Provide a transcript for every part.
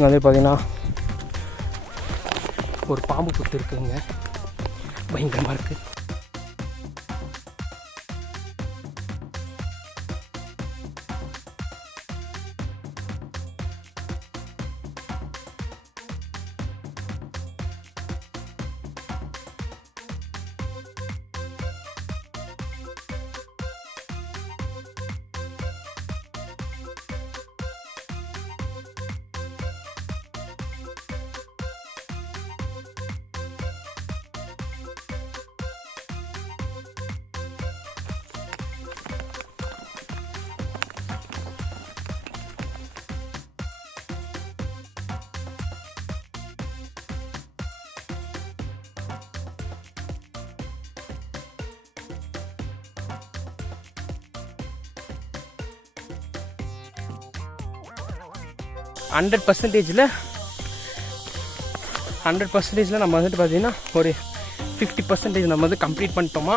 இங்கே வந்து பார்த்திங்கன்னா ஒரு பாம்பு புத்து இருக்குங்க, பயங்கரமாக இருக்குது. ஹண்ட்ரட் பர்சன்டேஜில் நம்ம வந்துட்டு பார்த்திங்கன்னா ஒரு 50% நம்ம வந்து கம்ப்ளீட் பண்ணிட்டோமா.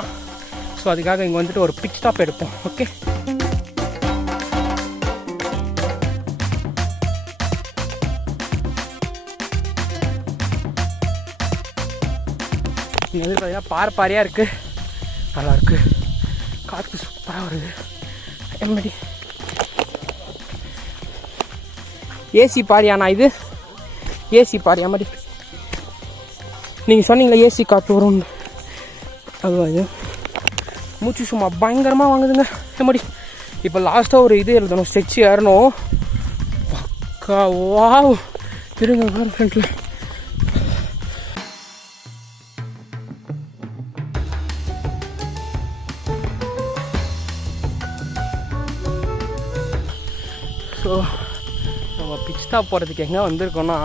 ஸோ அதுக்காக இங்கே வந்துட்டு ஒரு பிட் ஸ்டாப் எடுப்போம். ஓகே, இங்கே வந்து பார்த்திங்கன்னா பாறையாக இருக்குது, நல்லாயிருக்கு, காற்று சூப்பராக வருது. எம்மடி ஏசி பாரியாண்ணா, இது ஏசி பாரியா மாதிரி நீங்கள் சொன்னீங்களா ஏசி காற்று வரும்னு, அதுவா இது? மூச்சு சும்மா பயங்கரமாக வாங்குதுங்க எம்மடி. இப்போ லாஸ்ட்டாக ஒரு இது எழுதணும், ஸ்டெச் ஏறணும். பக்கா வாவ், இருங்க பாரு ஃப்ரெண்டில். ஸோ நம்ம பிச் ஸ்டாப் போகிறதுக்கு எங்கே வந்திருக்கோன்னா,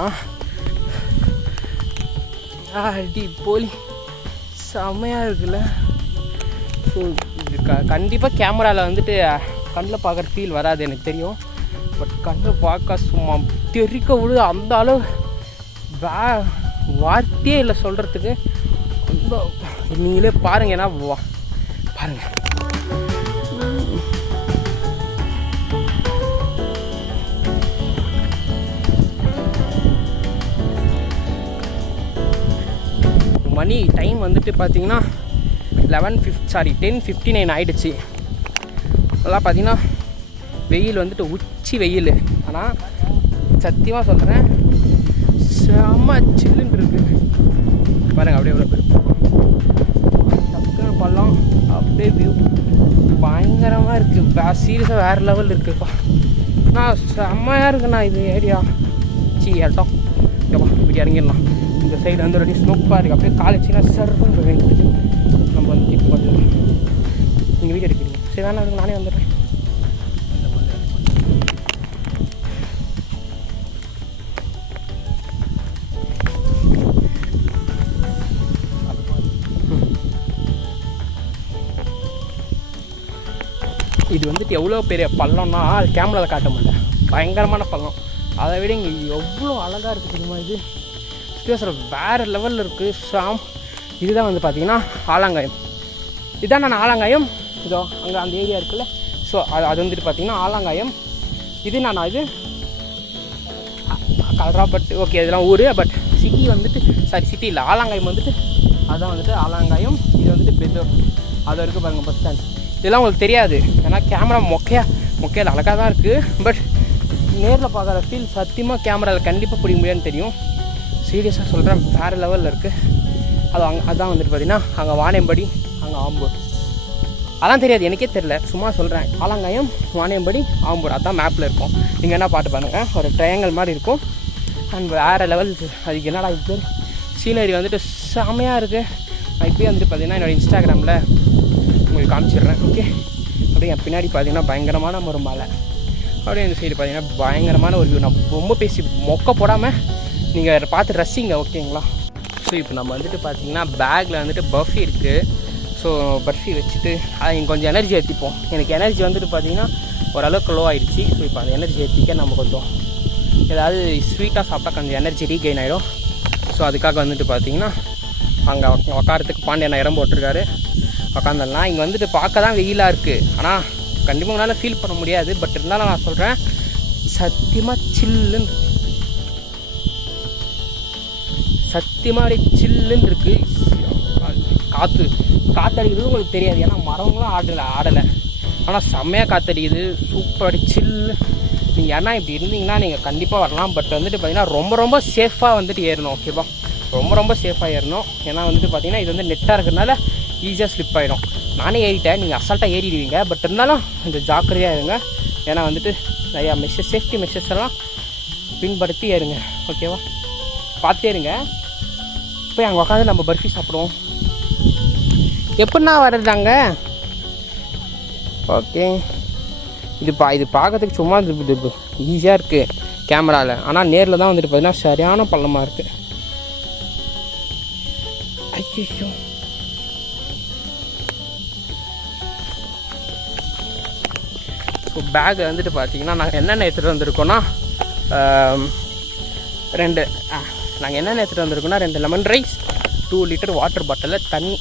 அடி போலி செம்மையாக இருக்குல்ல. ஸோ இது கண்டிப்பாக கேமராவில் வந்துட்டு கண்ணில் பார்க்குற ஃபீல் வராது எனக்கு தெரியும். பட் கண்ணில் பார்க்க சும்மா தெறிக்க விழுது அந்த அளவு. வார்த்தையே இல்லை சொல்கிறதுக்கு. ரொம்ப நீங்களே பாருங்கள், ஏன்னா பாருங்கள். மணி டைம் வந்துட்டு பார்த்தீங்கன்னா 10:59 ஆகிடுச்சு. அதெல்லாம் பார்த்தீங்கன்னா வெயில் வந்துட்டு உச்சி வெயில். ஆனால் சத்தியமாக சொல்கிறேன், செம்ம சில்லுன்னு இருக்குது பாருங்கள். அப்படியே எவ்வளோ பேர் டக்குன்னு பள்ளம், அப்படியே வியூ பயங்கரமாக இருக்குது. சீரியஸாக வேறு லெவல் இருக்குதுப்பா. நான் செம்மையாக இருக்குண்ணா இது ஏரியா. இடம் ஓகேப்பா, இப்படி இறங்கிடலாம். இந்த சைடு வந்து ரெடி ஸ்மோக்காக இருக்குது. அப்படியே காலேஜ்னா சர்வம் வேண்டியது. நம்ம வந்து இப்போ வந்து நீங்கள் வீடியோ எடுக்கிறீங்க, சரி வேணா இருக்கு, நானே வந்துடுறேன். இது வந்துட்டு எவ்வளோ பெரிய பள்ளம்னா அது கேமராவில் காட்ட முடியல. பயங்கரமான பள்ளம். அதை விட இங்கே எவ்வளோ அழகாக இருக்குது தெரியுமா? இது வேறு லெவலில் இருக்குது. இதுதான் வந்து பார்த்திங்கன்னா ஆலங்காயம். இதுதான் நான் ஆலங்காயம். இதோ அங்கே அந்த ஏரியா இருக்குல்ல, ஸோ அது வந்துட்டு பார்த்திங்கன்னா ஆலங்காயம். இது இது கலராப்பட்டு, ஓகே இதெல்லாம் ஊர். பட் சிட்டி வந்துட்டு சிட்டி இல்லை, ஆலங்காயம் வந்துட்டு அதுதான் வந்துட்டு ஆலங்காயம். இது வந்துட்டு பெதோர், அது இருக்குது பாருங்கள் பஸ் ஸ்டாண்ட். இதெல்லாம் உங்களுக்கு தெரியாது, ஏன்னா கேமரா மொக்கையில் அழகாக தான் இருக்குது. பட் நேரில் பார்க்குற ஃபீல் சத்தியமாக கேமராவில் கண்டிப்பாக பிடிக்க முடியாதுன்னு தெரியும். சீரியஸாக சொல்கிறேன், வேறு லெவலில் இருக்குது. அதுதான் வந்துட்டு பார்த்திங்கன்னா அங்கே வாணியம்படி, அங்கே ஆம்பூர். அதெல்லாம் தெரியாது, எனக்கே தெரில, சும்மா சொல்கிறேன். ஆலங்காயம், வாணியம்படி, ஆம்பூர், அதுதான் மேப்பில் இருக்கும். நீங்கள் என்ன பாட்டு பாருங்கள், ஒரு ட்ரையாங்கல் மாதிரி இருக்கும். அண்ட் வேறு லெவல். அதுக்கு என்னடா இது சீனரி வந்துட்டு செமையாக இருக்குது. நான் இப்போயே வந்துட்டு பார்த்திங்கன்னா என்னோடய இன்ஸ்டாகிராமில் உங்களுக்கு காமிச்சிடுறேன். ஓகே, அப்படியே என் பின்னாடி பார்த்திங்கன்னா பயங்கரமான ஒரு மலை, அப்படியே இந்த சைடு பார்த்திங்கன்னா பயங்கரமான ஒரு வியூ. நான் ரொம்ப பேசி மொக்க போடாமல் நீங்கள் பார்த்து ரசிங்க, ஓகேங்களா? ஸோ இப்போ நம்ம வந்துட்டு பார்த்திங்கன்னா பேக்கில் வந்துட்டு பர்ஃபி இருக்குது. ஸோ பர்ஃபி வச்சுட்டு அதை இங்கே கொஞ்சம் எனர்ஜி ஏற்றிப்போம். எனக்கு எனர்ஜி வந்துட்டு பார்த்திங்கன்னா ஓரளவுக்கு லோ ஆகிடுச்சு. ஸோ இப்போ அந்த எனர்ஜி ஏற்றிக்க நம்ம கொஞ்சம் ஏதாவது ஸ்வீட்டாக சாப்பிட்டா கொஞ்சம் எனர்ஜி ரீகெயின் ஆகிடும். ஸோ அதுக்காக வந்துட்டு பார்த்திங்கன்னா அங்கே உக்காரத்துக்கு பாண்டியன் இடம் போட்டிருக்காரு, உக்காந்துடலாம். இங்கே வந்துட்டு பார்க்க தான் வெயிலாக இருக்குது, ஆனால் கண்டிப்பாக உங்களால் ஃபீல் பண்ண முடியாது. பட் இருந்தாலும் நான் சொல்கிறேன், சத்தியமாக சில்லுன்னு சத்தியமாக அப்படியே சில்லுன்னு இருக்குது. காற்றடிக்கிறது உங்களுக்கு தெரியாது, ஏன்னா மரங்களும் ஆடலை. ஆனால் செம்மையாக காற்றடிக்குது, சூப்பர் சில்லு. நீங்கள் ஏன்னா இப்படி இருந்தீங்கன்னா நீங்கள் கண்டிப்பாக வரலாம். பட் வந்துட்டு பார்த்தீங்கன்னா ரொம்ப ரொம்ப சேஃபாக வந்துட்டு ஏறணும். ஓகேவா, ரொம்ப சேஃபாக ஏறணும். ஏன்னா வந்துட்டு பார்த்தீங்கன்னா இது வந்து நெட்டாக இருக்கிறதுனால ஈஸியாக ஸ்லிப் ஆகிடும். நானே ஏறிட்டேன், நீங்கள் அசால்ட்டாக ஏறிடுவீங்க. பட் இருந்தாலும் கொஞ்சம் ஜாக்கிரதையாக இருங்க. ஏன்னா வந்துட்டு நிறையா சேஃப்டி மெஷர்ஸ் எல்லாம் பின்படுத்தி ஏறுங்க. ஓகேவா, பார்த்தே இருங்க. போய் அங்கே உட்காந்து நம்ம பர்ஃபி சாப்பிடுவோம். எப்படின்னா வர்றதாங்க? ஓகே, இது பார்க்கறதுக்கு சும்மா இது ஈஸியாக இருக்குது கேமராவில். ஆனால் நேரில் தான் வந்துட்டு பார்த்தீங்கன்னா சரியான பள்ளமாக இருக்குது. ஐயோ, ஸோ பேக் வந்துட்டு பார்த்தீங்கன்னா நாங்கள் என்னென்ன எடுத்துகிட்டு வந்திருக்கோன்னா நாங்கள் 2 லெமன் ரைஸ், 2 லிட்டர் வாட்டர் பாட்டிலில் தண்ணி.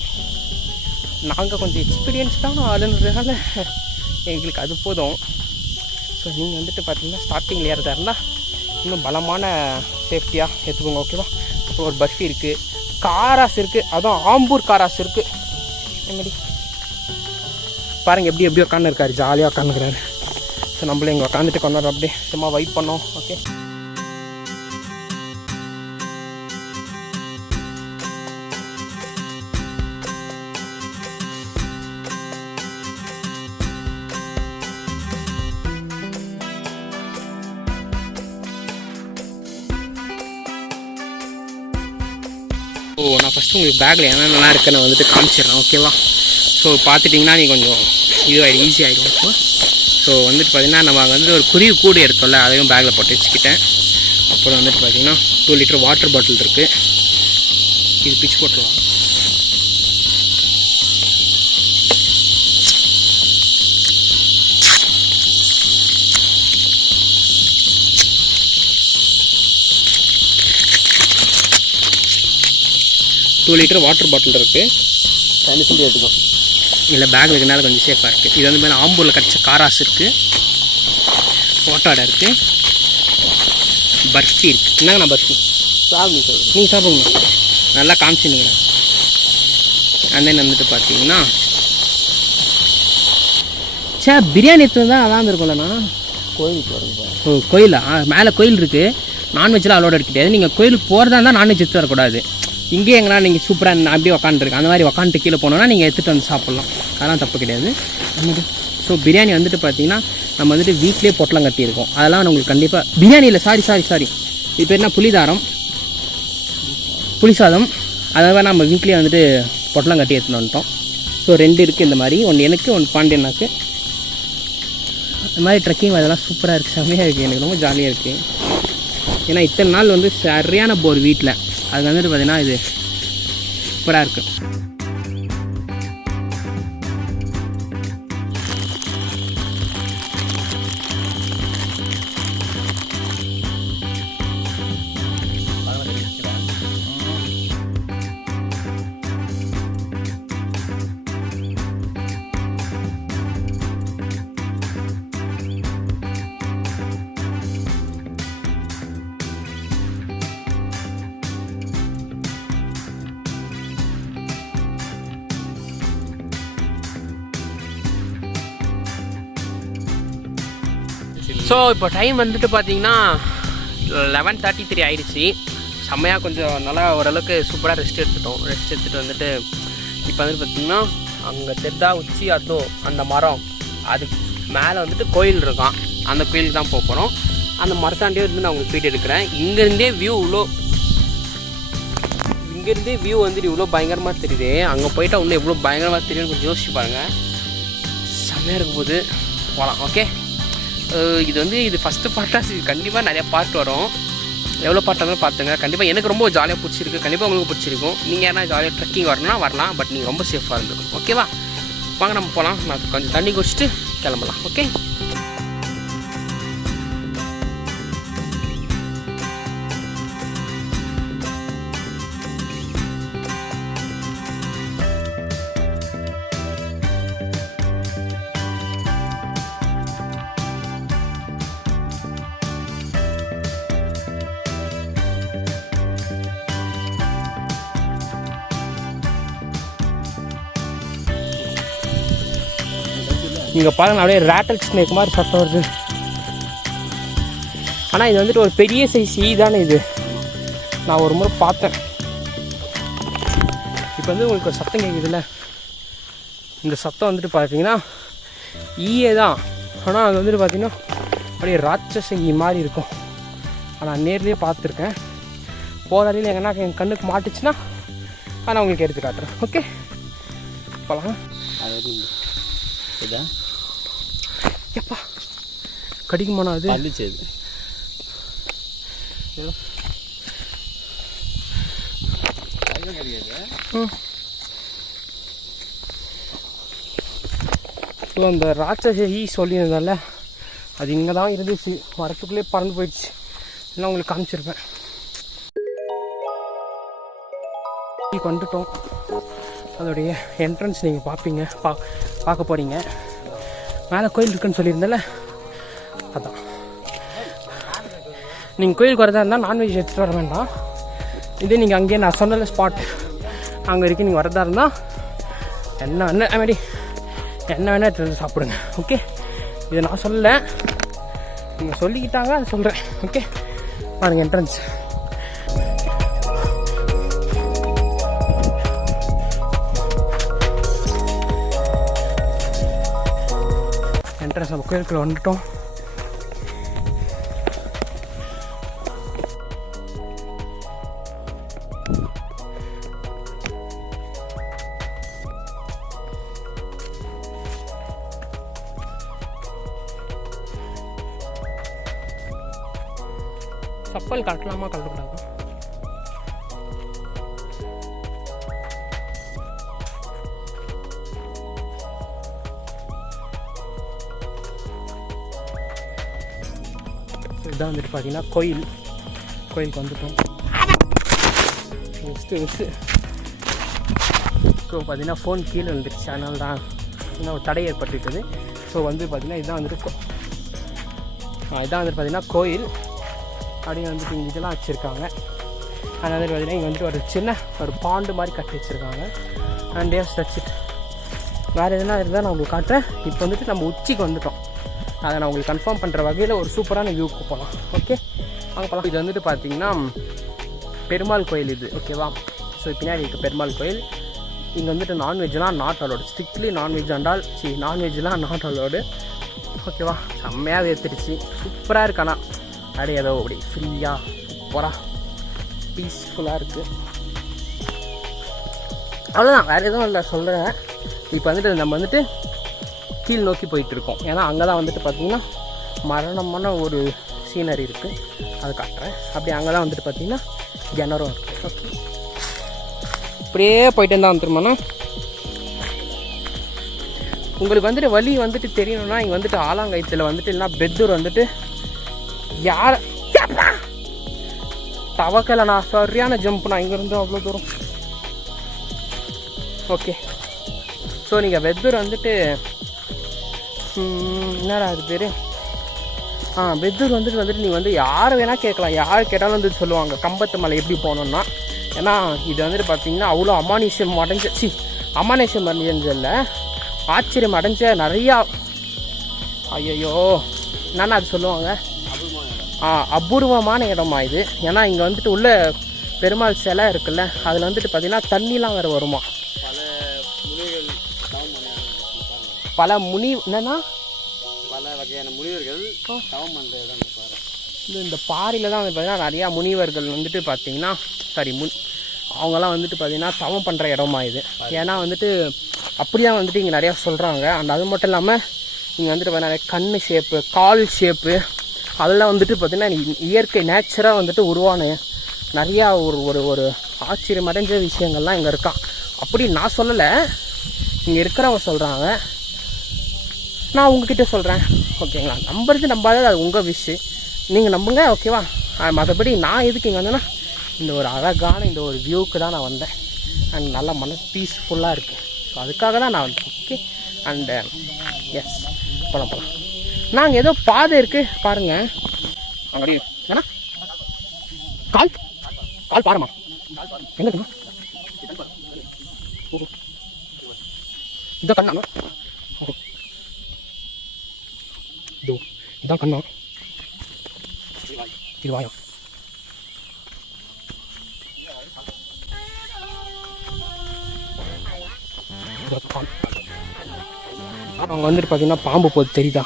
நாங்கள் கொஞ்சம் எக்ஸ்பீரியன்ஸ்டான ஆளுன்றதுனால எங்களுக்கு அது போதும். ஸோ நீங்கள் வந்துட்டு பார்த்தீங்கன்னா ஸ்டார்டிங்கில் ஏறதா இருந்தால் இன்னும் பலமான சேஃப்டியாக எடுத்துக்கோங்க. ஓகேவா, அப்புறம் ஒரு பர்ஃபி இருக்குது, காராஸ் இருக்குது, அதுவும் ஆம்பூர் காராஸ் இருக்குது. அதுமாரி பாருங்கள் எப்படி உட்காந்து இருக்காரு, ஜாலியாக உட்காந்துக்கிறாரு. ஸோ நம்மளே இங்கே உட்காந்துட்டு கொண்டாடுறோம், அப்படியே சும்மா வைப் பண்ணோம். ஓகே, நான் ஃபஸ்ட்டு உங்களுக்கு பேக்கில் என்னென்னலாம் இருக்குன்னு வந்துட்டு காமிச்சிடுறேன். ஓகேவா, ஸோ பார்த்துட்டிங்கன்னா நீ கொஞ்சம் இதுவாகிடும், ஈஸியாகிடும். ஸோ வந்துட்டு பார்த்திங்கன்னா நம்ம அங்கே வந்து ஒரு குருவி கூடு எடுத்தோம்ல, அதையும் பேக்கில் போட்டு வச்சுக்கிட்டேன். அப்புறம் வந்துட்டு பார்த்திங்கன்னா 2 லிட்டர் வாட்டர் பாட்டில் இருக்குது. இது பிச்சு போட்டுருவாங்க. லிட்டர் வாட்டர் பாட்டில் இருக்குது. தண்ணி சொல்லி எடுத்துக்கோ. இல்லை பேக்கில் இருக்கிறனால கொஞ்சம் சேஃபாக இருக்குது. இது வந்து மேலே ஆம்பூரில் கிடச்ச காராஸ் இருக்குது, ஓட்டாடை இருக்குது, பர்ஃபி இருக்குது. என்னங்க நான் பர்ஃபி சாப்பிடுங்க, நீங்கள் சாப்பிடுங்க, நல்லா காமிச்சுனுங்கிறேன். அந்த வந்துட்டு பார்த்தீங்கன்னா பிரியாணி எடுத்து தான் அதான் இருக்கும்லண்ணா. கோயிலுக்கு வரணும். கோயிலா? மேலே கோயில் இருக்குது. நான்வெஜ்லாம் அலோடு எடுக்க கிடையாது. நீங்கள் கோயிலுக்கு போகிறதா இருந்தால் நான்வெஜ் எடுத்து வரக்கூடாது. இங்கேயே எங்கன்னா நீங்கள் சூப்பராக நான் அப்படியே உக்காந்துருக்கேன், அந்த மாதிரி உக்காந்துட்டு கீழே போனோன்னா நீங்கள் எடுத்துகிட்டு வந்து சாப்பிட்லாம், அதெல்லாம் தப்பு கிடையாது. ஸோ பிரியாணி வந்துட்டு பார்த்தீங்கன்னா நம்ம வந்துட்டு வீட்லேயே பொட்டலம் கட்டியிருக்கோம். அதெல்லாம் உங்களுக்கு கண்டிப்பாக பிரியாணி இல்லை, சாரி இது பேர் என்ன, புளிசாதம். அதாவது நம்ம வீட்லேயே வந்துட்டு பொட்டலம் கட்டி எடுத்துன்னு வந்துட்டோம். ஸோ 2 இருக்குது இந்த மாதிரி, 1 எனக்கு 1 பாண்டியனாக்கு. இந்த மாதிரி ட்ரெக்கிங் அதெல்லாம் சூப்பராக இருக்குது, செம்மையாக இருக்குது, எனக்கு ரொம்ப ஜாலியாக இருக்குது. ஏன்னா இத்தனை நாள் வந்து சரியான போர் வீட்டில், அது வந்துட்டு பார்த்தீங்கன்னா இது சூப்பராக இருக்குது. ஸோ இப்போ டைம் வந்துட்டு பார்த்தீங்கன்னா 11:33 ஆயிடுச்சு. செம்மையாக கொஞ்சம் நல்லா ஓரளவுக்கு சூப்பராக ரெஸ்ட் எடுத்துகிட்டு வந்துட்டு இப்போ வந்துட்டு பார்த்திங்கன்னா அங்கே தெர்தா உச்சி அதோ அந்த மரம் அதுக்கு மேலே வந்துட்டு கோயில் இருக்கான், அந்த கோயிலுக்கு தான் போக போகிறோம். அந்த மரத்தாண்டியே வந்து நான் உங்களுக்கு போயிட்டு எடுக்கிறேன். இங்கேருந்தே வியூ வந்துட்டு இவ்வளோ பயங்கரமாக தெரியுது. அங்கே போயிட்டால் இன்னும் எவ்வளோ பயங்கரமாக தெரியும்னு கொஞ்சம் யோசிச்சு பாருங்கள். செம்மையாக இருக்கும் போது போகலாம். ஓகே, இது ஃபஸ்ட்டு பார்ட்டாக, இது கண்டிப்பாக நிறையா பார்ட் வரும். எவ்வளோ பார்ட் இருந்தாலும் பார்த்துங்க. கண்டிப்பாக எனக்கு ரொம்ப ஜாலியாக பிடிச்சிருக்கு, கண்டிப்பாக உங்களுக்கு பிடிச்சிருக்கும். நீங்கள் யாரா ஜாலியாக ட்ரெக்கிங் வரணும்னா வரலாம், பட் நீங்கள் ரொம்ப சேஃபாக இருந்துக்கும். ஓகேவா, வாங்க நம்ம போகலாம். நான் கொஞ்சம் தண்ணி குடிச்சிட்டு கிளம்பலாம். ஓகே. இங்கே பாருங்க அப்படியே ரேட்டல் ஸ்னேக் மாதிரி சத்தம் வருது. ஆனால் இது வந்துட்டு ஒரு பெரிய சைஸ் ஈ தானே இது. நான் ஒரு முறை பார்த்தேன். இப்போ வந்து உங்களுக்கு ஒரு சத்தம் கேட்குதுல்ல, இந்த சத்தம் வந்துட்டு பார்த்தீங்கன்னா ஈயே தான். ஆனால் அது வந்துட்டு பார்த்தீங்கன்னா அப்படியே ராட்சச ஈ மாதிரி இருக்கும். நான் நேர்லேயே பார்த்துருக்கேன். போகிற வழியில் எங்கன்னா என் கண்ணுக்கு மாட்டுச்சுன்னா நான் உங்களுக்கு எடுத்து காட்டுறேன். ஓகே போகலாம். எப்பா கடிக்குமாண்ணா அது அழிச்சது. ஸோ அந்த ராட்சச ஈ சொல்லியிருந்தால அது இங்கே தான் இருந்துச்சு, வரத்துக்குள்ளே பறந்து போயிடுச்சு. எல்லாம் உங்களுக்கு காமிச்சிருப்பேன். வந்துட்டோம். அதோடைய என்ட்ரன்ஸ் நீங்கள் பார்ப்பீங்க, பார்க்க போகிறீங்க. மேலே கோயில் இருக்குன்னு சொல்லியிருந்தேன்ல, அதான். நீங்கள் கோயிலுக்கு வரதா இருந்தால் நான்வெஜ் எடுத்துகிட்டு வர வேண்டாம். இதே நீங்கள் அங்கேயே நான் சொன்ன ஸ்பாட் அங்கே இருக்கு, நீங்கள் வரதா இருந்தால் என்ன வேணால் எடுத்து வந்து சாப்பிடுங்க. ஓகே, இதை நான் சொல்லலை, நீங்கள் சொல்லிக்கிட்டாங்க, அதை சொல்கிறேன். ஓகே பாருங்கள் என்ட்ரன்ஸ். என்ட்ரன்ஸ் நம்ம கோயிலுக்குள்ள வந்துட்டோம். சப்பல் கட்டலாமா கட்டக்கூடாது? இதுதான் வந்துட்டு பார்த்தீங்கன்னா கோயிலுக்கு வந்துட்டோம். ஸோ பார்த்தீங்கன்னா ஃபோன் கீழே வந்துடுச்சு, அதனால தான் இன்னும் ஒரு தடை ஏற்பட்டுருக்குது. ஸோ வந்து பார்த்தீங்கன்னா இதுதான் வந்துட்டு பார்த்தீங்கன்னா கோயில் அப்படியே வந்துட்டு இங்கே இதெல்லாம் வச்சுருக்காங்க. அதனால் வந்துட்டு பார்த்தீங்கன்னா இங்கே வந்துட்டு ஒரு சின்ன ஒரு பாண்டு மாதிரி கட்டி வச்சுருக்காங்க. அண்ட் டேஸ் வச்சுட்டு வேறு எதுனா இருந்தால் நான் உங்களுக்கு காட்டுறேன். இப்போ வந்துட்டு நம்ம உச்சிக்கு வந்துட்டோம். அதை நான் உங்களுக்கு கன்ஃபார்ம் பண்ணுற வகையில் ஒரு சூப்பரான வியூக்கு போகலாம். ஓகே அங்கே போகலாம். இது வந்துட்டு பார்த்தீங்கன்னா பெருமாள் கோயில் இது. ஓகேவா? ஸோ பின்னாடி இருக்குது பெருமாள் கோயில். இங்கே வந்துட்டு நான்வெஜ்லாம் நாட் அலோடு, ஸ்ட்ரிக்ட்லி நான்வெஜ்லாம் நாட் அலோடு. ஓகேவா? செம்மையாக வேர்த்துடுச்சு, சூப்பராக இருக்கானா அப்படியே ஏதோ அப்படி ஃப்ரீயாக சூப்பராக பீஸ்ஃபுல்லாக இருக்குது. அவ்வளோதான், வேறு எதுவும் இல்லை சொல்கிறேன். இப்போ வந்துட்டு நம்ம வந்துட்டு கீழ் நோக்கி போயிட்டுருக்கோம். ஏன்னா அங்கே தான் வந்துட்டு பார்த்திங்கன்னா மரணமான ஒரு சீனரி இருக்குது, அது காட்டுறேன். அப்படி அங்கே தான் வந்துட்டு பார்த்திங்கன்னா கிணறும் இருக்குது. ஓகே இப்படியே போயிட்டு இருந்தால் வந்துருமாண்ணா. உங்களுக்கு வந்துட்டு வழி வந்துட்டு தெரியணும்னா இங்கே வந்துட்டு ஆலாங்கயத்தில் வந்துட்டு இல்லைனா பெத்தூர் வந்துட்டு யார் தவக்கலை. நான் சரியான ஜம்ப்ண்ணா இங்கேருந்து அவ்வளோ தூரம். ஓகே ஸோ நீங்கள் பெத்தூர் வந்துட்டு என்னடா அது பேர் பெத்தூர் வந்துட்டு நீங்கள் வந்து யாரை வேணால் கேட்கலாம். யார் கேட்டாலும் வந்துட்டு சொல்லுவாங்க கம்பத்து மலை எப்படி போகணுன்னா. ஏன்னா இது வந்துட்டு பார்த்தீங்கன்னா அவ்வளோ அமானுஷ்யம் அடைஞ்சதில்லை, ஆச்சரியம் அடைஞ்ச நிறையா. ஐயோ என்னன்னா அது சொல்லுவாங்க, அபூர்வமான இடமா இது. ஏன்னா இங்கே வந்துட்டு உள்ள பெருமாள் சிலை இருக்குல்ல, அதில் வந்துட்டு பார்த்தீங்கன்னா தண்ணிலாம் வேறு வருமா. பல என்னன்னா பல வகையான முனிவர்கள் தவம் பண்ணுற இடம். இந்த பாறையில் தான் வந்து பார்த்தீங்கன்னா நிறையா முனிவர்கள் வந்துட்டு பார்த்தீங்கன்னா அவங்கெல்லாம் வந்துட்டு பார்த்தீங்கன்னா தவம் பண்ணுற இடமா இது. ஏன்னா வந்துட்டு அப்படியே வந்துட்டு இங்கே நிறையா சொல்கிறாங்க. அண்ட் அது மட்டும் இல்லாமல் இங்கே வந்துட்டு நிறைய கண் ஷேப்பு, கால் ஷேப்பு, அதெல்லாம் வந்துட்டு பார்த்திங்கன்னா இயற்கை நேச்சராக வந்துட்டு உருவான நிறையா ஒரு ஆச்சரியம் அடைஞ்ச விஷயங்கள்லாம் இங்கே இருக்கான். அப்படி நான் சொல்லலை, இங்கே இருக்கிறவங்க சொல்கிறாங்க, நான் உங்ககிட்ட சொல்கிறேன். ஓகேங்களா? நம்புறது நம்பாதது அது உங்கள் விஷயம், நீங்கள் நம்புங்க. ஓகேவா? மற்றபடி நான் எதுக்கு இங்கே வந்தேன்னா இந்த ஒரு அழகான இந்த ஒரு வியூவுக்கு தான் நான் வந்தேன். அண்ட் நல்லா மனசு பீஸ்ஃபுல்லாக இருக்குது. ஸோ அதுக்காக தான் நான் வந்தேன். ஓகே அண்ட் எஸ் போகலாம். நாங்கள் ஏதோ பாதை இருக்குது பாருங்கள். அங்கே ஏன்னா கால் பாருமா எங்கே இருக்குமா இதோ கண்ணா. இதான் கண்ணா, இது வாயம். அவங்க வந்துட்டு பார்த்தீங்கன்னா பாம்பு போது தெரியுதா,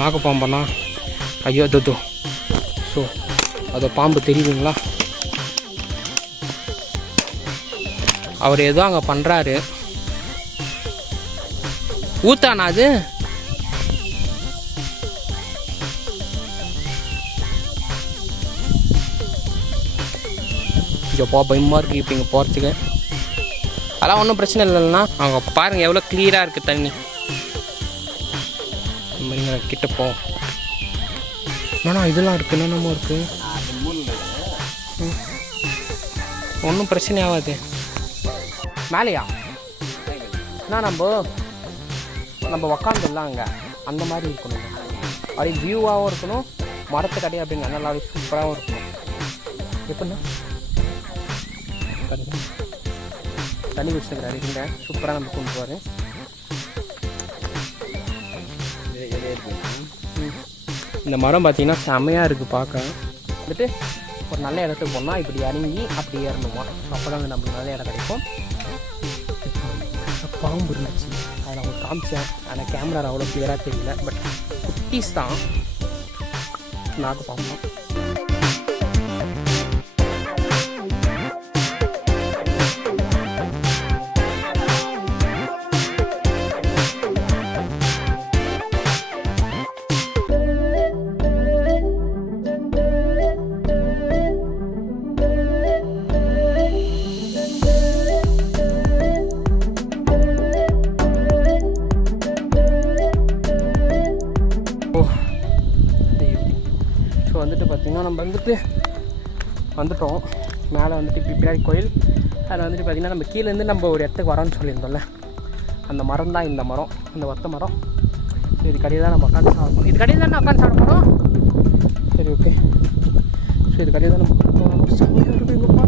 நாகப்பாம்பண்ணா. ஐயோ தோ. ஸோ அது பாம்பு தெரியுதுங்களா? அவர் ஏதோ அங்கே பண்ணுறாரு. ஊத்தானா அது? ஐயோப்பா பயமாக இருக்குது இப்போ இங்கே போகிறதுக்கு. அதெல்லாம் ஒன்றும் பிரச்சனை இல்லைன்னா அவங்க பாருங்கள் எவ்வளோ கிளியராக இருக்குது தண்ணி. இந்த மாதிரிங்க கிட்ட போ. இதெல்லாம் இருக்குது, என்னென்னமோ இருக்குது. ஒன்றும் பிரச்சனை ஆகாது. மேலேயா நம்ம உக்காந்துடலாம் அங்கே. அந்த மாதிரி இருக்கணும், அப்படியே வியூவாகவும் இருக்கணும், மரத்துக்கு அடையே அப்படிங்க நல்லா சூப்பராகவும் இருக்கணும். எப்படின்னா தண்ணி குடிச்சுக்கிறாரு இங்கே சூப்பராக நம்ம கொண்டு போவார். இந்த மரம் பார்த்தீங்கன்னா செம்மையாக இருக்குது பார்க்க. வந்துட்டு ஒரு நல்ல இடத்துக்கு போனால் இப்படி இறங்கி அப்படி ஏறணுமா, அப்போ தான் நம்மளுக்கு நல்ல இடம் கிடைக்கும். பாம்பு இருந்துச்சு, அதை நான் உங்களுக்கு காமிச்சேன். ஆனால் கேமரா அவ்வளோ கிளியராக தெரியல, பட் குட்டீஸ் தான், நாக்கு பாம்பு தான். வந்துட்டு பார்த்திங்கன்னா நம்ம வந்துட்டோம் மேலே. வந்துட்டு இப்போ பின்னாடி கோயில். அதில் வந்துட்டு பார்த்திங்கன்னா நம்ம கீழேருந்து நம்ம ஒரு இடத்துக்கு வரோன்னு சொல்லியிருந்தோம்ல, அந்த மரம் தான் இந்த மரம், இந்த ஒத்த மரம். ஸோ இது கடையில் தான் நம்ம உட்காந்து சாப்பிடணும். இது கடையில் தான் உட்காந்து சாப்பிட போகிறோம். சரி ஓகே. ஸோ இது கடையில் தான் நம்ம செம்மையாக இருக்குது. இங்கேப்பா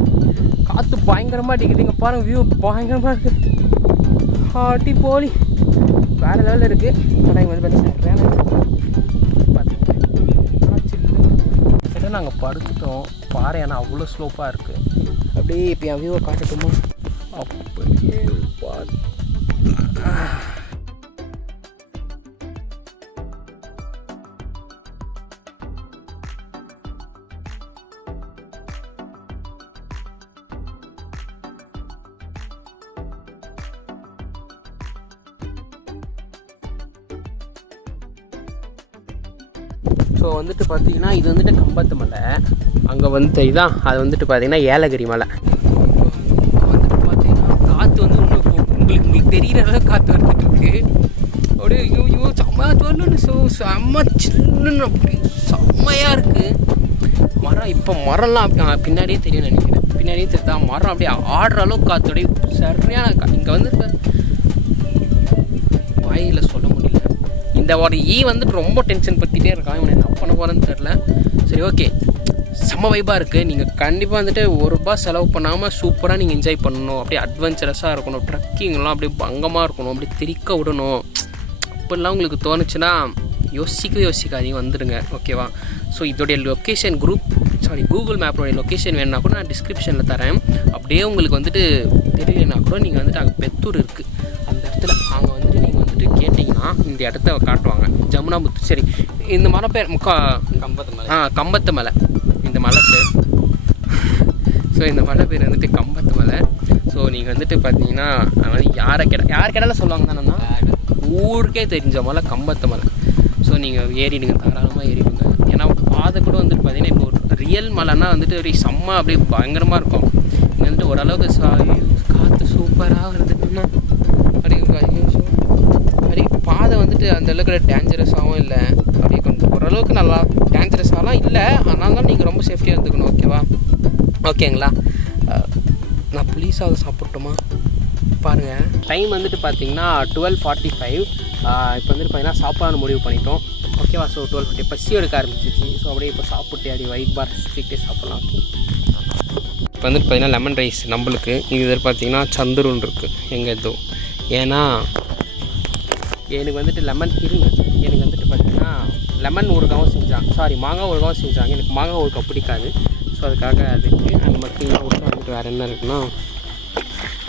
காற்று பயங்கரமாக அடிக்குது. இங்கே பாருங்கள் வியூ பயங்கரமாக இருக்குது. ஆட்டி போலி வேறு லெவலில் இருக்குது. ஆனால் இங்கே வந்து சரியான நாங்கள் படுத்துட்டோம் பாரு. ஏன்னா அவ்வளோ ஸ்லோப்பாக இருக்குது. அப்படியே இப்போ என் வியூவை காட்டட்டுமா? அப்படியே பாரு. ஸோ வந்துட்டு பார்த்தீங்கன்னா இது வந்துட்டு கம்பத்து மலை. அங்கே வந்து இதான் அது வந்துட்டு பார்த்தீங்கன்னா ஏலகிரி மலை. வந்துட்டு பார்த்தீங்கன்னா காற்று வந்து உங்களுக்கு தெரிகிற அளவுக்கு காற்று வந்துட்டு இருக்கு. அப்படியே ஐயோ செம்மையாக வரணுன்னு செம்ம சில்லுன்னு அப்படி செம்மையாக இருக்குது. மரம் இப்போ மரம்லாம் பின்னாடியே தெரியும் நினைக்கிறேன். பின்னாடியே தெரியுதா மரம் அப்படியே ஆடுற அளவுக்கு காற்றோடைய சரியான இங்கே வந்து வாயில் சொல்ல முடியல. இந்த ஒரு வந்துட்டு ரொம்ப டென்ஷன் பற்றிட்டே இருக்கான். இவனை என்ன பண்ண போகிறேன்னு தெரில. சரி ஓகே, செம்ம வைப்பாக இருக்குது. நீங்கள் கண்டிப்பாக வந்துட்டு ₹1 செலவு பண்ணாமல் சூப்பராக நீங்கள் என்ஜாய் பண்ணணும். அப்படியே அட்வென்ச்சரஸாக இருக்கணும், ட்ரக்கிங்லாம் அப்படியே பங்கமாக இருக்கணும், அப்படியே திரிக்க விடணும். அப்படிலாம் உங்களுக்கு தோணுச்சுன்னா யோசிக்காதீங்க, வந்துடுங்க ஓகேவா. ஸோ இதோடைய லொக்கேஷன் கூகுள் மேப்போடைய லொக்கேஷன் வேணுன்னா கூட நான் டிஸ்கிரிப்ஷனில் தரேன். அப்படியே உங்களுக்கு வந்துட்டு தெரியலனா கூட நீங்கள் வந்துட்டு அங்கே பெத்தூர் இருக்குது, அந்த இடத்துல அங்கே வந்துட்டு நீங்கள் வந்துட்டு கேட்டிங்கன்னா இந்த இடத்த காட்டுவாங்க. ஜமுனா புத்து. சரி, இந்த மலை பேர் கம்பத்து மலை. இந்த மலை பேர் ஸோ இந்த மலை பேர் வந்துட்டு கம்பத்து மலை. ஸோ நீங்கள் வந்துட்டு பார்த்தீங்கன்னா யார் கேட்டாலும் சொல்லுவாங்க தானேன்னா ஊருக்கே தெரிஞ்ச மலை கம்பத்து மலை. ஸோ நீங்கள் ஏறிடுங்க, தாராளமாக ஏறிடுங்க. ஏன்னா பாதை கூட வந்துட்டு பார்த்தீங்கன்னா இப்போ ஒரு ரியல் மலைன்னா வந்துட்டு ஒரு செம்ம அப்படியே பயங்கரமாக இருக்கும். இங்கே வந்துட்டு ஓரளவுக்கு காற்று சூப்பராக இருந்துச்சுன்னா அப்படியே பாதை வந்துட்டு அந்த அளவுக்கு டேஞ்சரஸாகவும் இல்லை, அப்படியே கொஞ்சம் ஓரளவுக்கு நல்லா டேஞ்சரஸாலாம் இல்லை. ஆனாலும் நீங்கள் ரொம்ப சேஃப்டியாக இருந்துக்கணும் ஓகேவா. ஓகேங்களா, நான் புளி சாதம் சாப்பிட்டோமா பாருங்கள். டைம் வந்துட்டு பார்த்தீங்கன்னா 12:45. இப்போ வந்துட்டு பார்த்தீங்கன்னா சாப்பாடு முடிவு பண்ணிட்டோம் ஓகேவா. ஸோ 12:40 பசி எடுக்க ஆரம்பிச்சிச்சு. ஸோ அப்படியே இப்போ சாப்பிட்டு அப்படி வைட் பார் ஸ்வீட்டே சாப்பிட்லாம். ஓகே, இப்போ வந்துட்டு பார்த்தீங்கன்னா லெமன் ரைஸ் நம்மளுக்கு. இது பார்த்தீங்கன்னா சந்துருன்னு இருக்குது எங்கே ஏதோ. ஏன்னா எனக்கு வந்துட்டு லெமன் இருங்க எனக்கு வந்துட்டு பார்த்திங்கன்னா லெமன் ஊறுகாவும் செஞ்சாங்க, மாங்காய் ஊறுகாவும் செஞ்சாங்க. எனக்கு மாங்காய் ஊறுகாய் பிடிக்காது. ஸோ அதுக்காக அது இருக்குது. அந்த மாதிரி ஊறுகாய் வந்துட்டு வேறு என்ன இருக்குன்னா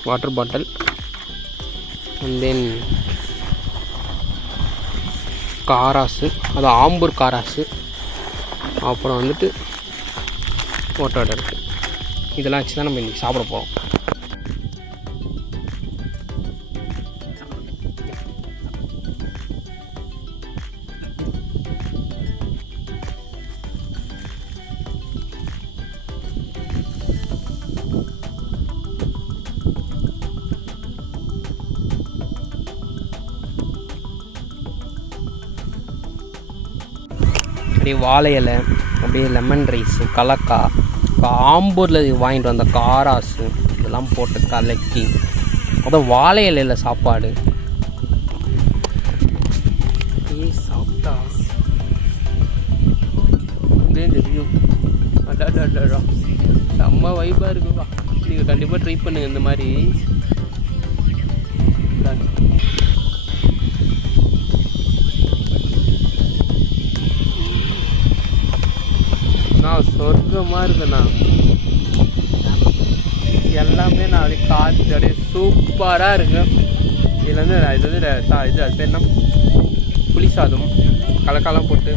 வாட்டர் பாட்டில் அண்ட் தென் காராசு, அது ஆம்பூர் காராசு, அப்புறம் வந்துட்டு ஓட்டோட இருக்குது. இதெல்லாம் வச்சு தான் நம்ம இன்றைக்கி சாப்பிட போகிறோம். அப்படியே வாழை இலை, அப்படியே லெமன் ரைஸு, கலக்கா, ஆம்பூரில் வாங்கிட்டு வந்த காராசு இதெல்லாம் போட்டு கலக்கி, அப்புறம் வாழை இலையில் சாப்பாடு சாப்பிட்டா தெரியும். அடாடா செம்ம வைப்பாக இருக்குப்பா. நீங்கள் கண்டிப்பாக ட்ரை பண்ணுங்கள் இந்த மாதிரி. சொர்க்கமாக இருக்குண்ணா எல்லாமே. நான் அப்படியே காற்று அப்படியே சூப்பராக இருக்கு. இதில் வந்து இது வந்து இது அது பேர் என்ன, புளி சாதம் கலக்காலாம் போட்டு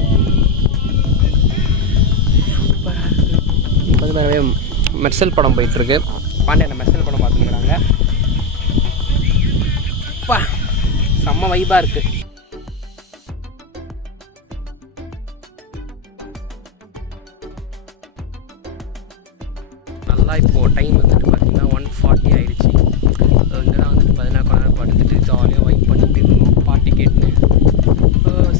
சூப்பராக இருக்குது. இப்போ வந்து நிறைய மெர்சல் படம் போயிட்டுருக்கு. பாண்டியன் மெர்சல் படம் பார்த்துக்கிறாங்க. அப்பா செம்ம வைப்பாக இருக்குது. இப்போது டைம் வந்துட்டு பார்த்திங்கன்னா 1:40 ஆகிடுச்சு. இங்கே தான் வந்துட்டு 14 நேரம் படுத்துட்டு ஜாலியாக வைப் பண்ணிட்டு இருக்கணும், பாட்டு கேட்டுன்னு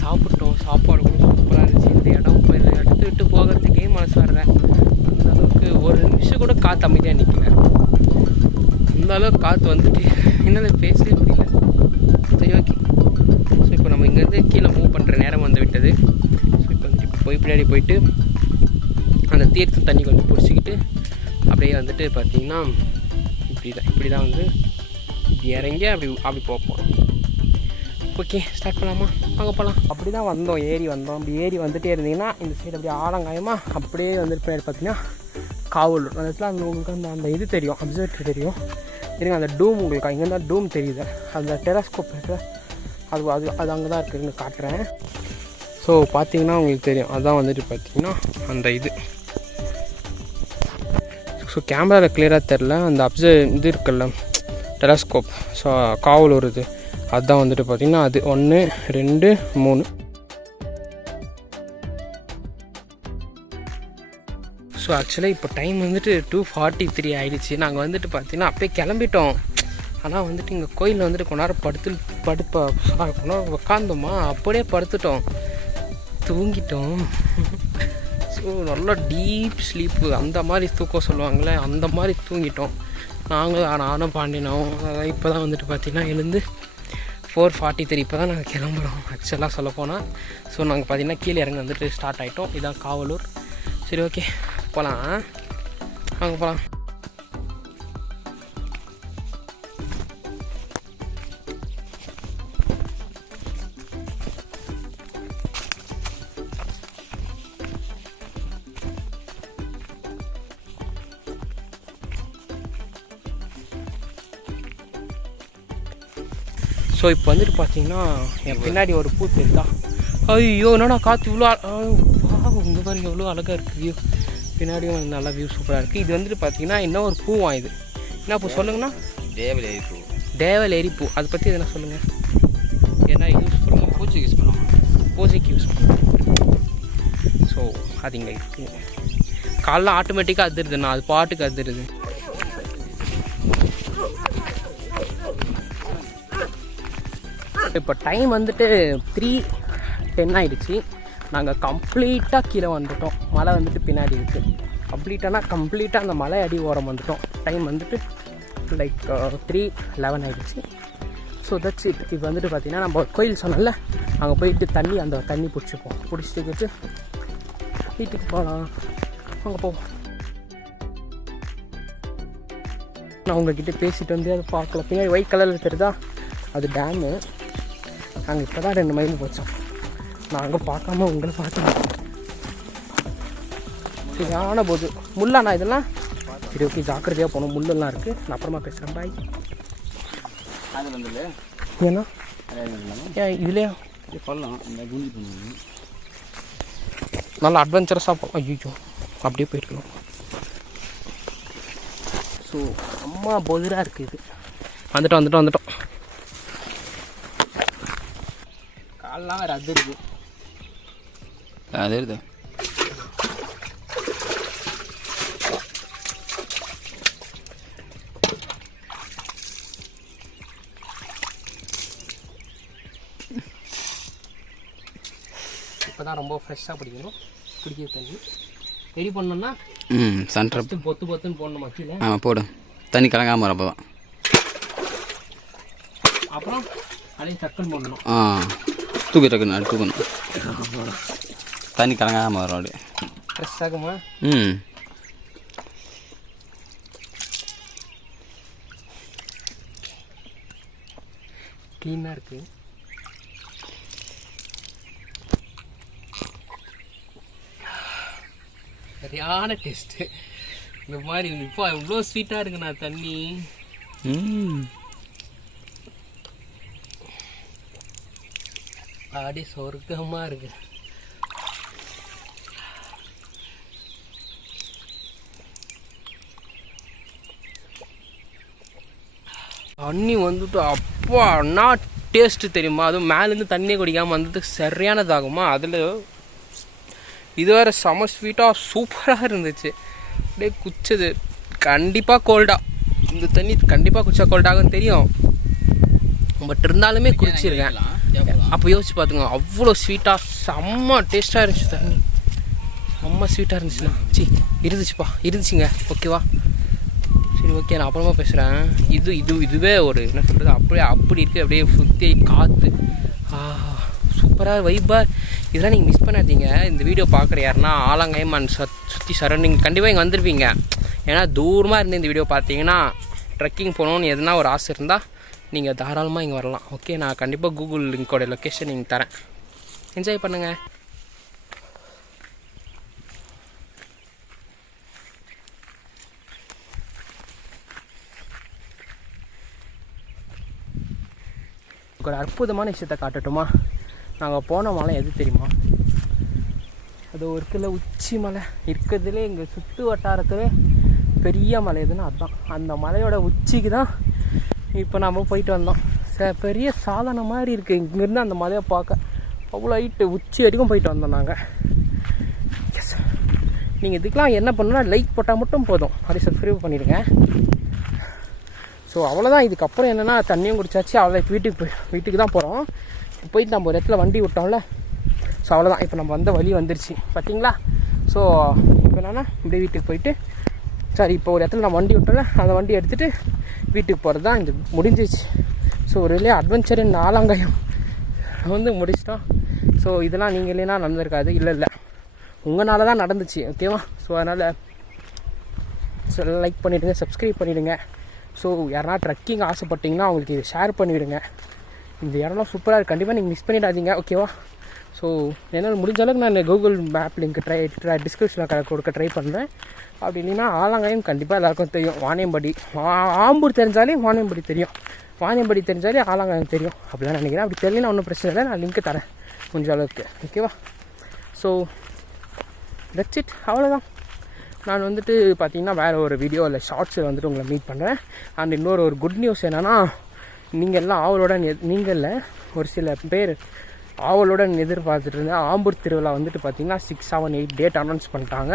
சாப்பிட்டோம். சாப்பாடு கூட சூப்பராக இருந்துச்சு. இந்த இடம் இப்போ இதை எடுத்துக்கிட்டு போகிறதுக்கே மனசு வரேன். அந்த அளவுக்கு ஒரு நிமிஷம் கூட காற்று அமைதியாக நிற்கல. அந்த அளவுக்கு காற்று வந்துட்டு என்னால் பேசவே முடியல. சரி ஓகே. ஸோ இப்போ நம்ம இங்கேருந்து கீழே மூவ் பண்ணுற நேரம் வந்து விட்டது. ஸோ இப்போ வந்துட்டு போய் பின்னாடி போயிட்டு அந்த தீர்த்தம் தண்ணி கொஞ்சம் பிடிச்சிக்கிட்டு அப்படியே வந்துட்டு பார்த்திங்கன்னா இப்படி தான் வந்து இறங்கி அப்படி போக போகிறோம். ஓகே ஸ்டார்ட் பண்ணலாமா? வாங்க போகலாம். அப்படி தான் வந்தோம், ஏறி வந்தோம். அப்படி ஏறி வந்துகிட்டே இருந்தீங்கன்னா இந்த சைடு அப்படியே ஆலங்காயமாக அப்படியே வந்துட்டு பின்னாடி பார்த்திங்கன்னா காவலூர். அந்த இடத்துல அந்த உங்களுக்கு அந்த இது தெரியும், அப்சர்வேட்டரி தெரியும். இருங்க அந்த டூம் உங்களுக்கு இங்கே தான் டூம் தெரியுது. அந்த டெலஸ்கோப் இருக்குது, அது அங்கே தான் இருக்குதுன்னு காட்டுறேன். ஸோ பார்த்திங்கன்னா உங்களுக்கு தெரியும், அதுதான் வந்துட்டு பார்த்திங்கன்னா அந்த இது. ஸோ கேமராவில் கிளியராக தெரில, அந்த இது இருக்குல்ல டெலஸ்கோப், ஸோ காவலூர் இது, அதுதான் வந்துட்டு பார்த்திங்கன்னா அது 1 2 3. ஸோ ஆக்சுவலாக இப்போ டைம் வந்துட்டு 2:43 ஆகிடுச்சு. நாங்கள் வந்துட்டு பார்த்திங்கன்னா அப்போயே கிளம்பிட்டோம். ஆனால் வந்துட்டு இங்கே கோயிலில் வந்துட்டு கொஞ்ச நேரம் கொஞ்ச நேரம் உட்காந்தோமா, அப்படியே படுத்துட்டோம், தூங்கிட்டோம். ஸோ நல்லா டீப் ஸ்லீப்பு, அந்த மாதிரி தூக்கம் சொல்லுவாங்களே, அந்த மாதிரி தூங்கிட்டோம் நானும் பாண்டினோம். இப்போ தான் வந்துட்டு பார்த்திங்கன்னா எழுந்து 4:43 இப்போ தான் நாங்கள் கிளம்புறோம் ஆக்சுவலாக சொல்ல போனால். ஸோ நாங்கள் பார்த்திங்கன்னா கீழே இறங்க வந்துட்டு ஸ்டார்ட் ஆகிட்டோம். இதுதான் காவலூர். சரி ஓகே போகலாம், வாங்க போகலாம். ஸோ இப்போ வந்துட்டு பார்த்தீங்கன்னா என் பின்னாடி ஒரு பூ தெரியுதா? ஐயோ என்னடா காற்று இவ்வளோ இந்த மாதிரி எவ்வளோ அழகாக இருக்குது வியூ. பின்னாடியும் நல்லா வியூ சூப்பராக இருக்குது. இது வந்துட்டு பார்த்தீங்கன்னா இன்னும் ஒரு பூவா, இது என்ன பூ சொல்லுங்கண்ணா? தேவலேரி பூ. தேவலேரி பூ, அதை பற்றி எதனா சொல்லுங்கள். என்ன யூஸ் பண்ணுவோம்? பூச்சிக்கு யூஸ் பண்ணுவோம், பூஜைக்கு யூஸ் பண்ணுவோம். ஸோ அது இங்கே இருக்குது. காலைல ஆட்டோமேட்டிக்காக அதிருதுண்ணா, அது பாட்டுக்கு அதிருது. இப்போ டைம் வந்துட்டு 3:10 ஆகிடுச்சு. நாங்கள் கம்ப்ளீட்டாக கீழே வந்துட்டோம். மலை வந்துட்டு பின்னாடி இருக்குது. கம்ப்ளீட்டாக அந்த மலை அடி ஓரம் வந்துட்டோம். டைம் வந்துட்டு லைக் 3:11 ஆகிடுச்சு. So that's it. இப்போ வந்துட்டு பார்த்திங்கன்னா நம்ம கோயில் சொன்னால அங்கே போயிட்டு அந்த தண்ணி பிடிச்சிட்டு வீட்டுக்கு போகலாம். அங்கே போவோம். நான் உங்கள்கிட்ட பேசிட்டு வந்து அதை பார்க்கல. பின்னாடி ஒயிட் கலரில் தெரியுதா, அது டேமு. நாங்கள் இப்போ தான் 2 மைல் போச்சோம். நான் அங்கே பார்க்காம உங்களை பார்த்துருக்கேன். சரியான போது முள்ளாண்ணா இதெல்லாம். சரி ஓகே, ஜாக்கிரதையாக போகணும். முள்ளெல்லாம் இருக்குது. நான் அப்புறமா பேசுகிறேன். பாய். ஏன்னா ஏன் இதுலையா நல்லா அட்வென்ச்சரஸாக போ. ஐயோ அப்படியே போயிருக்கணும். ஸோ அம்மா பொதுராக இருக்குது இது. வந்துட்டோம். காலெலாம் வேறு அது இருக்குது. அது இருக்குது. இப்போ தான் ரொம்ப ஃப்ரெஷ்ஷாக பிடிக்கிற தண்ணி ரெடி பண்ணோன்னா சென்டர் பொத்துன்னு போடணும் கீழே. ஆமாம் போடு, தண்ணி கலங்காமல் வரும். அப்போ தான் அப்புறம் அப்படியே டக்குன்னு போடணும். தூக்கணும் தண்ணி கலங்காமல் வரும். அப்படியே ஃப்ரெஷ் ஆகுமா? க்ளீனாக இருக்குது. சரியான டேஸ்ட்டு. இந்த மாதிரி இப்போ இவ்வளோ ஸ்வீட்டாக இருக்குண்ணா தண்ணி. அப்படியே சொர்க்கமாக இருக்கு. தண்ணி வந்துட்டு அப்பா என்ன டேஸ்ட்டு தெரியுமா? அதுவும் மேலேருந்து தண்ணியே குடிக்காமல் வந்துட்டு சரியானதாகுமா. அதில் இது வேறு செம ஸ்வீட்டாக சூப்பராக இருந்துச்சு. அப்படியே குச்சது. கண்டிப்பாக கோல்டாக இந்த தண்ணி கண்டிப்பாக குச்சா கோல்டாகும் தெரியும். பட் இருந்தாலுமே குடிச்சிருக்கேன். அப்போ யோசிச்சு பார்த்துங்க, அவ்வளோ ஸ்வீட்டாக செம்ம டேஸ்ட்டாக இருந்துச்சு. தண்ணி செம்ம ஸ்வீட்டாக இருந்துச்சுண்ணா. இருந்துச்சுங்க. ஓகேவா? சரி ஓகே, நான் அப்புறமா பேசுகிறேன். இதுவே ஒரு என்ன சொல்கிறது, அப்படி இருக்குது. அப்படியே சுற்றி காற்று சூப்பராக வைப்பாக. இதெல்லாம் நீங்கள் மிஸ் பண்ணாதீங்க. இந்த வீடியோ பார்க்குற யாருன்னா ஆலங்காயம் அண்ட் சுற்றி சரௌண்டிங் கண்டிப்பாக இங்கே வந்திருப்பீங்க. ஏன்னா தூரமாக இருந்து இந்த வீடியோ பார்த்தீங்கன்னா ட்ரெக்கிங் போகணுன்னு எதுனா ஒரு ஆசை இருந்தால் நீங்கள் தாராளமாக இங்கே வரலாம். ஓகே, நான் கண்டிப்பாக கூகுள் லிங்கோட லொக்கேஷன் நீங்கள் தரேன். என்ஜாய் பண்ணுங்கள். ஒரு அற்புதமான விஷயத்தை காட்டட்டுமா? நாங்கள் போன மலை எது தெரியுமா? அது ஒரு கிலோ உச்சி மலை இருக்கிறதுலே எங்கள் சுற்று வட்டாரத்துலேயே பெரிய மலை எதுன்னா அதுதான். அந்த மலையோட உச்சிக்கு தான் இப்போ நம்ம போயிட்டு வந்தோம். பெரிய சாதனை மாதிரி இருக்குது. இங்கேருந்து அந்த மலையை பார்க்க அவ்வளோ ஹைட்டு உச்சி வரைக்கும் போயிட்டு வந்தோம் நாங்கள். எஸ், நீங்கள் இதுக்கெலாம் என்ன பண்ணணுன்னா லைக் போட்டால் மட்டும் போதும். அதை சப்ஸ்கிரைப் பண்ணிடுங்க. ஸோ அவ்வளோதான். இதுக்கப்புறம் என்னென்னா தண்ணியும் குடிச்சாச்சு. அவ்வளோ வீட்டுக்கு தான் போகிறோம். போயிட்டு நம்ம ஒரு இடத்துல வண்டி விட்டோம்ல. ஸோ அவ்வளோதான். இப்போ நம்ம வந்த வழி வந்துருச்சு பார்த்தீங்களா? ஸோ இப்போ என்னென்னா இப்படியே வீட்டுக்கு போயிட்டு இப்போ ஒரு இடத்துல நம்ம வண்டி விட்டோம்ல, அந்த வண்டி எடுத்துகிட்டு வீட்டுக்கு போகிறது தான் இது முடிஞ்சிச்சு. ஸோ ஒரு இல்லையா அட்வென்ச்சர் இந்த ஆலங்காயம் முடிச்சிட்டோம். ஸோ இதெல்லாம் நீங்கள் இல்லைன்னா நடந்திருக்காது. இல்லை உங்களால தான் நடந்துச்சு. ஓகேவா? ஸோ அதனால் லைக் பண்ணிவிடுங்க, சப்ஸ்கிரைப் பண்ணிவிடுங்க. ஸோ யாருனா ட்ரெக்கிங் ஆசைப்பட்டிங்கன்னா அவங்களுக்கு இதை ஷேர் பண்ணிவிடுங்க. இந்த இடம்லாம் சூப்பராக இருக்குது. கண்டிப்பாக நீங்கள் மிஸ் பண்ணிடாதீங்க. ஓகேவா? ஸோ என்னால் முடிஞ்ச அளவுக்கு நான் கூகுள் மேப் லிங்க் டிஸ்கிரிப்ஷனில் கொடுக்க ட்ரை பண்ணுறேன். அப்படி இல்லைன்னா ஆலங்காயம் கண்டிப்பாக எல்லாருக்கும் தெரியும். வாணியம்படி ஆம்பூர் தெரிஞ்சாலே வாணியம்படி தெரியும். வாணியம்படி தெரிஞ்சாலே ஆலங்காயம் தெரியும். அப்படி தான் நினைக்கிறேன். அப்படி தெரியலனா ஒன்றும் பிரச்சனை இல்லை, நான் லிங்க்கு தரேன் கொஞ்சம் அளவுக்கு. ஓகேவா? So that's it. அவ்வளோதான். நான் பார்த்தீங்கன்னா வேறு ஒரு வீடியோ இல்லை ஷார்ட்ஸில் உங்களை மீட் பண்ணுறேன். அண்ட் இன்னொரு குட் நியூஸ் என்னென்னா, நீங்கள் எல்லாம் நீங்கள் ஒரு சில பேர் ஆவலுடன் எதிர்பார்த்துட்டு இருந்தேன். ஆம்பூர் திருவிழா பார்த்தீங்கன்னா 6, 7, 8 டேட் அனௌன்ஸ் பண்ணிட்டாங்க.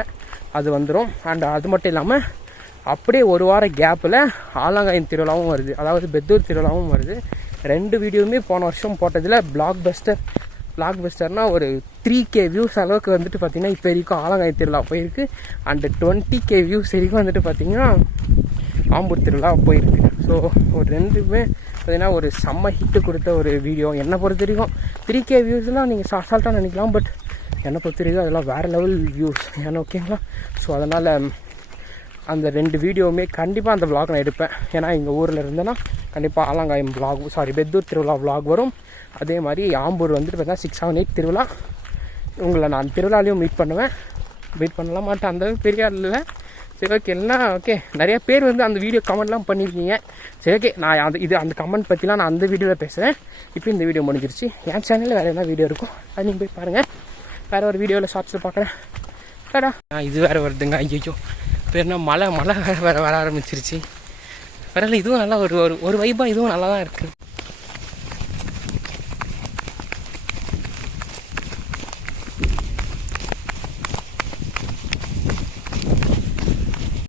அது வந்துடும். அண்ட் அது மட்டும் இல்லாமல் அப்படியே ஒரு வார கேப்பில் ஆலங்காயம் திருவிழாவும் வருது, அதாவது பெத்தூர் திருவிழாவும் வருது. 2 வீடியோவுமே போன வருஷம் போட்டதில் பிளாக் பஸ்டர்னால் ஒரு 3K வியூஸ் அளவுக்கு பார்த்திங்கன்னா இப்போ வரைக்கும் ஆலங்காயம் திருவிழா போயிருக்கு. அண்டு 20K வியூஸ் வரைக்கும் பார்த்திங்கன்னா ஆம்பூர் திருவிழா போயிருக்கு. ஸோ ஒரு 2மே பார்த்திங்கன்னா ஒரு செம்ம ஹிட்டு கொடுத்த ஒரு வீடியோ. என்னை பொறுத்த வரைக்கும் 3K வியூஸ்லாம் நீங்கள் அசால்ட்டாக நினைக்கலாம். பட் என்னை பொறுத்த வரைக்கும் அதெல்லாம் வேறு லெவல் வியூஸ். ஏன்னா ஓகேங்களா? ஸோ அதனால் அந்த 2 வீடியோவுமே கண்டிப்பாக அந்த vlog நான் எடுப்பேன். ஏன்னா எங்கள் ஊரில் இருந்தேன்னா கண்டிப்பாக ஆலங்காயம் பெத்தூர் திருவிழா vlog வரும். அதே மாதிரி ஆம்பூர் வந்துட்டு பார்த்தீங்கன்னா 6, 7, 8 திருவிழா. உங்களை நான் திருவிழாலையும் மீட் பண்ணலாம் மாட்டேன், அந்த பெரிய ஆள் இல்லை. சரி ஓகே, எல்லாம் ஓகே. நிறைய பேர் வந்து அந்த வீடியோ கமெண்ட்லாம் பண்ணியிருக்கீங்க. சரி ஓகே, நான் அந்த கமெண்ட் பற்றிலாம் நான் அந்த வீடியோவில் பேசுகிறேன். இப்போ இந்த வீடியோ முடிஞ்சிருச்சு. என் சேனலில் வேறு என்ன வீடியோ இருக்கும் அது நீங்கள் போய் பாருங்கள். வேறு ஒரு வீடியோவில் ஷார்ட்ஸில் பார்க்குறேன். கேடா இது வேறு வருதுங்க. ஐயோ பேர் என்ன மழை வேறு வர ஆரம்பிச்சிருச்சு. பரவாயில்ல, இதுவும் நல்லா ஒரு வைப்பாக இதுவும் நல்லா தான் இருக்குது.